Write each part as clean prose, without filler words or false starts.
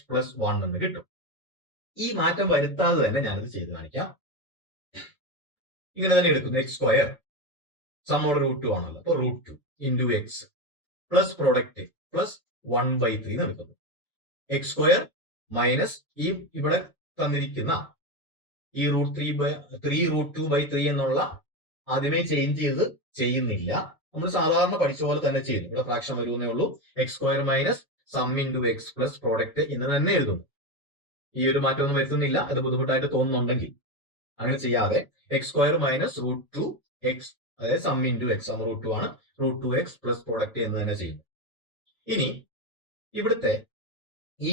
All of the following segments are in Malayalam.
പ്ലസ് 1 എന്ന് കിട്ടും. ഈ മാറ്റം വരുത്താതെ തന്നെ ഞാനിത് ചെയ്ത് കാണിക്കാം. ഇങ്ങനെ തന്നെ എടുക്കുന്നു. എക്സ് സ്ക്വയർ സമ്മോട് √2 ആണല്ലോ, അപ്പൊ √2 into x plus product plus 1/3 എന്ന് എടുക്കുന്നു. എക്സ് സ്ക്വയർ മൈനസ് ഈ ഇവിടെ തന്നിരിക്കുന്ന ഈ √3/3 എന്നുള്ള ആദ്യമേ ചേഞ്ച് ചെയ്ത് ചെയ്യുന്നില്ല. നമ്മൾ സാധാരണ പഠിച്ച പോലെ തന്നെ ചെയ്യുന്നു. ഇവിടെ ഫ്രാക്ഷൻ വരുന്നേ ഉള്ളൂ. X square minus sum into x plus product എന്ന് തന്നെ എഴുതുന്നു. ഈ ഒരു മാറ്റമൊന്നും വരുത്തുന്നില്ല. അത് ബുദ്ധിമുട്ടായിട്ട് തോന്നുന്നുണ്ടെങ്കിൽ അങ്ങനെ ചെയ്യാതെ എക്സ് സ്ക്വയർ മൈനസ് √2 എക്സ്, അതായത് സം ഇൻറ്റു എക്സ്, സം √2 ആണ്, √2 എക്സ് പ്ലസ് പ്രോഡക്റ്റ് എന്ന് തന്നെ ചെയ്യുന്നു. ഇനി ഇവിടുത്തെ ഈ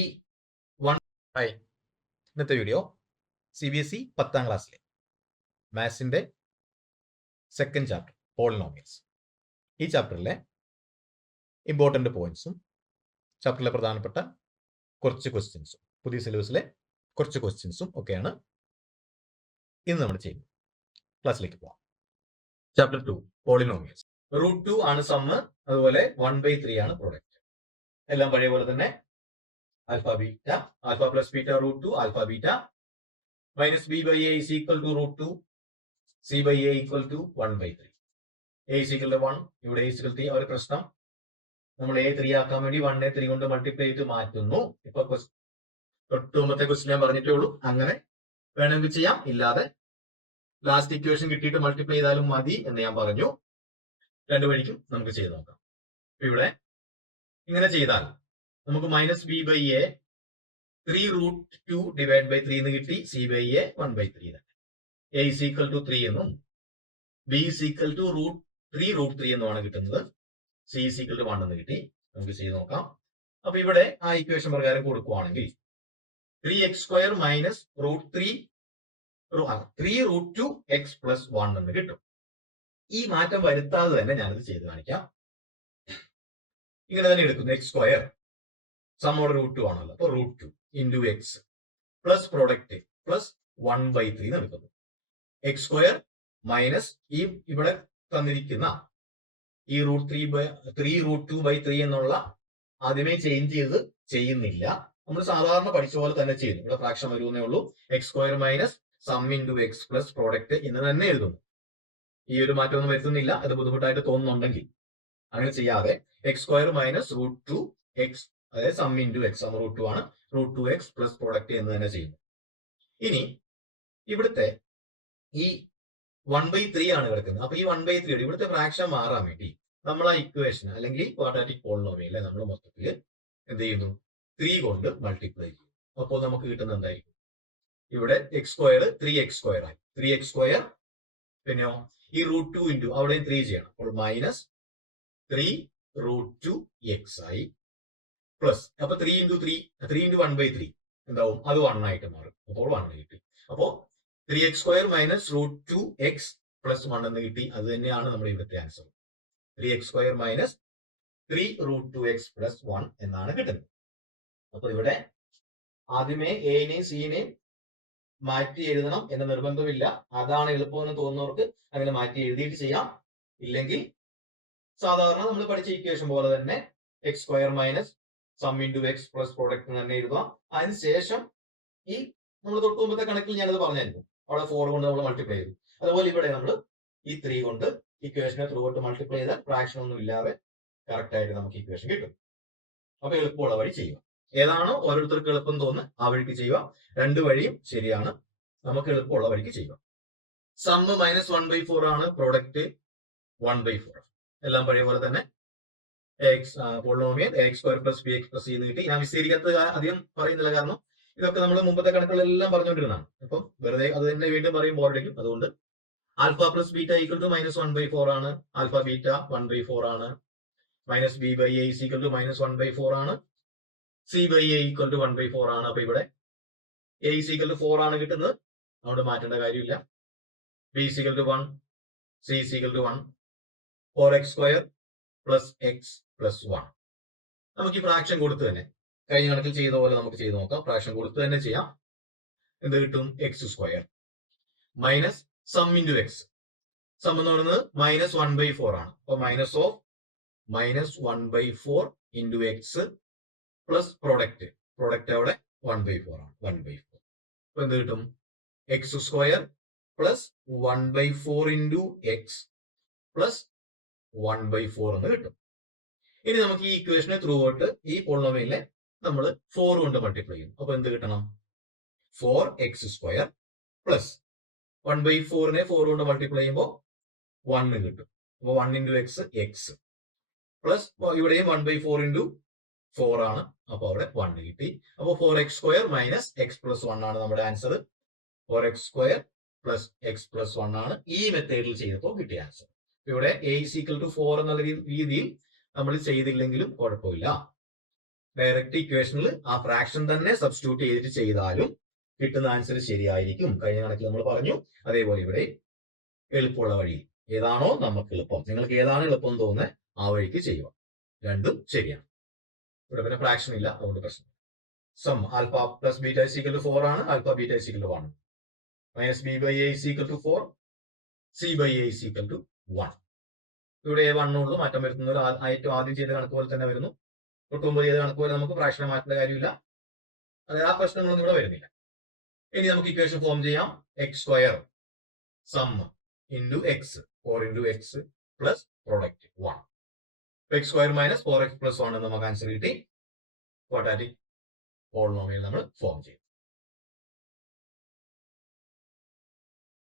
ഇന്നത്തെ വീഡിയോ CBSE 10ാം ക്ലാസ്സിലെ മാത്സിന്റെ സെക്കൻഡ് ചാപ്റ്റർ പോളിനോമിയൽസ്. ഈ ചാപ്റ്ററിലെ ഇമ്പോർട്ടന്റ് പോയിന്റ്സും ചാപ്റ്ററിലെ പ്രധാനപ്പെട്ട കുറച്ച് ക്വസ്റ്റ്യൻസും പുതിയ സിലബസിലെ കുറച്ച് ക്വസ്റ്റ്യൻസും ഒക്കെയാണ് ഇന്ന് നമ്മൾ ചെയ്യുന്നത്. ക്ലാസ്സിലേക്ക് പോവാം. Chapter 2 polynomials. √2 ആണ് സമ്മ്, അതുപോലെ 1/3 ആണ് പ്രോഡക്റ്റ്. എല്ലാം പഴയ പോലെ തന്നെ alpha beta, alpha plus beta √2 alpha beta minus b/a is equal to √2, c/a equal to 1/3. a is equal to 1, ഇവിടെ a is equal to 3. ഒരു പ്രശ്നം, നമ്മൾ a 3 ആക്കാൻ വേണ്ടി 1നെ 3 കൊണ്ട് മൾട്ടിപ്ലൈ ചെയ്ത് മാറ്റുന്നു. ഇപ്പൊ തൊട്ട് മുമ്പത്തെ ക്വസ്റ്റ്യൻ ഞാൻ പറഞ്ഞിട്ടേ ഉള്ളൂ. അങ്ങനെ വേണമെങ്കിൽ ചെയ്യാം, ഇല്ലാതെ ലാസ്റ്റ് ഇക്വേഷൻ കിട്ടിയിട്ട് മൾട്ടിപ്ലൈ ചെയ്താലും മതി എന്ന് ഞാൻ പറഞ്ഞു. രണ്ടു വഴിക്കും നമുക്ക് ചെയ്ത് നോക്കാം. ഇവിടെ ഇങ്ങനെ ചെയ്താൽ നമുക്ക് മൈനസ് b/a 3√2 ഡിവൈഡ് ബൈ 3 എന്ന് കിട്ടി. c/a 1/3 തന്നെ. a is equal to 3 എന്നും b is equal to √3 എന്നുമാണ് കിട്ടുന്നത്. c is equal to 1 എന്ന് കിട്ടി. നമുക്ക് ചെയ്ത് നോക്കാം. അപ്പൊ ഇവിടെ ആ ഇക്വേഷൻ പ്രകാരം കൊടുക്കുവാണെങ്കിൽ 3x² മൈനസ് √2 എക്സ് പ്ലസ് 1 എന്ന് കിട്ടും. ഈ മാറ്റം വരുത്താതെ തന്നെ ഞാനിത് ചെയ്ത് കാണിക്കാം. ഇങ്ങനെ തന്നെ എടുക്കുന്നു. എക്സ് സ്ക്വയർ സമ്മോട് √2 ആണല്ലോ, അപ്പൊ √2 into x plus product plus 1/3 എന്ന് എടുക്കുന്നു. എക്സ് സ്ക്വയർ മൈനസ് ഈ ഇവിടെ തന്നിരിക്കുന്ന ഈ √3/3 എന്നുള്ള ആദ്യമേ ചേഞ്ച് ചെയ്ത് ചെയ്യുന്നില്ല. നമ്മൾ സാധാരണ പഠിച്ച പോലെ തന്നെ ചെയ്യുന്നു. ഇവിടെ ഫ്രാക്ഷൻ വരുന്നേ ഉള്ളൂ. X square minus sum into x plus product എന്ന് തന്നെ എഴുതുന്നു. ഈ ഒരു മാറ്റമൊന്നും വരുത്തുന്നില്ല. അത് ബുദ്ധിമുട്ടായിട്ട് തോന്നുന്നുണ്ടെങ്കിൽ അങ്ങനെ ചെയ്യാതെ എക്സ് സ്ക്വയർ മൈനസ് √2 എക്സ്, അതായത് സം ഇൻറ്റു എക്സ്, സം √2 ആണ്, √2 എക്സ് പ്ലസ് പ്രോഡക്റ്റ് എന്ന് തന്നെ ചെയ്യുന്നു. ഇനി ഇവിടുത്തെ ഈ 1/3 ആണ് കിടക്കുന്നത്. അപ്പൊ ഈ 1/3 ഇവിടുത്തെ ഫ്രാക്ഷൻ മാറാൻ വേണ്ടി നമ്മൾ ആ ഇക്വേഷൻ അല്ലെങ്കിൽ ക്വാഡ്രാറ്റിക് പോളിനോമിയലിനെ നമ്മൾ മൊത്തത്തിൽ എന്ത് ചെയ്യുന്നു? 3 കൊണ്ട് മൾട്ടിപ്ലൈ ചെയ്യും. അപ്പോൾ നമുക്ക് കിട്ടുന്നത് എന്തായിരിക്കും? ഇവിടെ എക്സ് സ്ക്വയർ 3x² ആയി. 3x², പിന്നെയോ ഈ √2 ഇൻറ്റു അവിടെയും 3 ചെയ്യണം. അപ്പോൾ മൈനസ് 3√2 എക്സ് ആയി പ്ലസ്, അപ്പൊ 3 ഇൻറ്റു 1/3 എന്താവും? അത് 1 ആയിട്ട് മാറും. അപ്പോൾ 1 കിട്ടി. അപ്പോ 3x² മൈനസ് √2 എക്സ് പ്ലസ് 1 എന്ന് കിട്ടി. അത് തന്നെയാണ് നമ്മുടെ ഇവിടുത്തെ answer. 3x² minus 3√2 X plus 1 എന്നാണ് കിട്ടുന്നത്. അപ്പൊ ഇവിടെ ആദ്യമേ എനെയും സിനെയും മാറ്റി എഴുതണം എന്ന നിർബന്ധമില്ല. അതാണ് എളുപ്പമെന്ന് തോന്നുന്നവർക്ക് അങ്ങനെ മാറ്റി എഴുതിയിട്ട് ചെയ്യാം. ഇല്ലെങ്കിൽ സാധാരണ നമ്മൾ പഠിച്ച ഇക്വേഷൻ പോലെ തന്നെ x² minus sum into x plus product തന്നെ എഴുതാം. അതിനുശേഷം ഈ നമ്മൾ തൊട്ട് മുമ്പത്തെ കണക്കിൽ ഞാനത് പറഞ്ഞായിരുന്നു. അവിടെ 4 കൊണ്ട് നമ്മൾ മൾട്ടിപ്ലൈ ചെയ്തു. അതുപോലെ ഇവിടെ നമ്മൾ ഈ 3 കൊണ്ട് ഇക്വേഷനെ ത്രൂ ഔട്ട് മൾട്ടിപ്ലൈ ചെയ്താൽ ഫ്രാക്ഷൻ ഒന്നും ഇല്ലാതെ കറക്റ്റ് ആയിട്ട് നമുക്ക് ഇക്വേഷൻ കിട്ടും. അപ്പൊ എളുപ്പമുള്ള വഴി ചെയ്യുക. ഏതാണോ ഓരോരുത്തർക്ക് എളുപ്പം തോന്നുന്നത് ആ വഴിക്ക് ചെയ്യുക. രണ്ടു വഴിയും ശരിയാണ്. നമുക്ക് എളുപ്പമുള്ള വഴിക്ക് ചെയ്യുക. സമ്മ് മൈനസ് 1/4 ആണ്, പ്രോഡക്റ്റ് 1/4. എല്ലാം പഴയ പോലെ തന്നെ polynomial ax² plus bx plus c എന്ന് കിട്ടി. ഞാൻ വിശദീകരിക്കാത്ത അധികം പറയുന്നില്ല, കാരണം ഇതൊക്കെ നമ്മൾ മുമ്പത്തെ കണക്കുകളെല്ലാം പറഞ്ഞുകൊണ്ടിരുന്നതാണ്. അപ്പം വെറുതെ അത് തന്നെ വീണ്ടും പറയുമ്പോൾ ബോറടിക്കും. അതുകൊണ്ട് alpha plus beta equal to minus 1/4 ആണ്. ആൽഫ ബീറ്റ 1/4 ആണ്. Minus b/a is equal to minus 1/4 ആണ്. c/a ഈക്വൽ ടു 1/4 ആണ്. അപ്പൊ ഇവിടെ a ഈസ് ഈക്വൽ ടു 4 ആണ് കിട്ടുന്നത്. അതുകൊണ്ട് മാറ്റേണ്ട കാര്യമില്ല. b is equal to 1, c is equal to 1, 4x² plus x plus 1. നമുക്ക് ഈ ഫ്രാക്ഷൻ കൊടുത്ത് തന്നെ കഴിഞ്ഞ കണക്കിൽ ചെയ്ത പോലെ നമുക്ക് ചെയ്ത് നോക്കാം. ഫ്രാക്ഷൻ കൊടുത്ത് തന്നെ ചെയ്യാം. എന്ത് കിട്ടും? x² minus sum into x. Sum എന്ന് പറയുന്നത് മൈനസ് 1/4 ആണ്. അപ്പൊ minus of -1/4 into x plus product product അവിടെ 1/4 ആണ്. 1/4. അപ്പൊ എന്ത് കിട്ടും? X square plus 1/4 into x plus 1/4 എന്ന് കിട്ടും. ഇനി നമുക്ക് ഈ ഇക്വേഷനെ ത്രൂ ഔട്ട് ഈ പോളിനോമിയലിനെ നമ്മൾ 4 കൊണ്ട് മൾട്ടിപ്ലൈ ചെയ്യും. അപ്പൊ എന്ത് കിട്ടണം? 4x സ്ക്വയർ പ്ലസ് 1/4നെ 4 കൊണ്ട് മൾട്ടിപ്ലൈ ചെയ്യുമ്പോൾ 1 കിട്ടും. അപ്പൊ 1 ഇൻറ്റു എക്സ് എക്സ് പ്ലസ് ഇവിടെയും 1/4 ഇൻറ്റു 4 ആണ്. അപ്പൊ അവിടെ 1 കിട്ടി. അപ്പൊ 4x square minus X plus 1 ആണ് നമ്മുടെ answer. 4x square plus x plus 1 ആണ് ഈ മെത്തേഡിൽ ചെയ്തപ്പോൾ കിട്ടിയ ആൻസർ. ഇവിടെ a = 4 എന്നുള്ള രീതിയിൽ നമ്മൾ ചെയ്തില്ലെങ്കിലും കുഴപ്പമില്ല. ഡയറക്റ്റ് ഇക്വേഷനിൽ ആ ഫ്രാക്ഷൻ തന്നെ സബ്സ്റ്റിറ്റ്യൂട്ട് ചെയ്തിട്ട് ചെയ്താലും കിട്ടുന്ന ആൻസർ ശരിയായിരിക്കും. കഴിഞ്ഞ കണക്കിൽ നമ്മൾ പറഞ്ഞു. അതേപോലെ ഇവിടെ എളുപ്പമുള്ള വഴി ഏതാണോ നമുക്ക് എളുപ്പം, നിങ്ങൾക്ക് ഏതാണ് എളുപ്പം തോന്നുന്നത് ആ വഴിക്ക് ചെയ്യുക. രണ്ടും ശരിയാണ്. ഇവിടെ പിന്നെ ഫ്രാക്ഷൻ ഇല്ല, അതുകൊണ്ട് പ്രശ്നം. സം ആൽഫ പ്ലസ് ബീറ്റ = 4 ആണ്. ആൽഫ ബീറ്റ = 1. Minus b by a = 4, c by a = 1. ഇവിടെ 1 ഉള്ളൂ, മാറ്റം വരുത്തുന്നത് ഏറ്റവും ആദ്യം ചെയ്ത കണക്ക് പോലെ തന്നെ വരുന്നു. തൊട്ടുമുമ്പ് ചെയ്ത കണക്ക് പോലെ നമുക്ക് ഫ്രാക്ഷനെ മാറ്റേണ്ട കാര്യമില്ല. അതായത് ആ പ്രശ്നങ്ങളൊന്നും ഇവിടെ വരുന്നില്ല. ഇനി നമുക്ക് ഇക്വേഷൻ ഫോം ചെയ്യാം. X square sum into x 4 into x plus product 1. X square minus 4x plus 1 നമുക്ക് ആൻസർ കിട്ടി. ക്വാഡ്രാറ്റിക് പോളിനോമിയൽ നമ്മൾ ഫോം ചെയ്യും.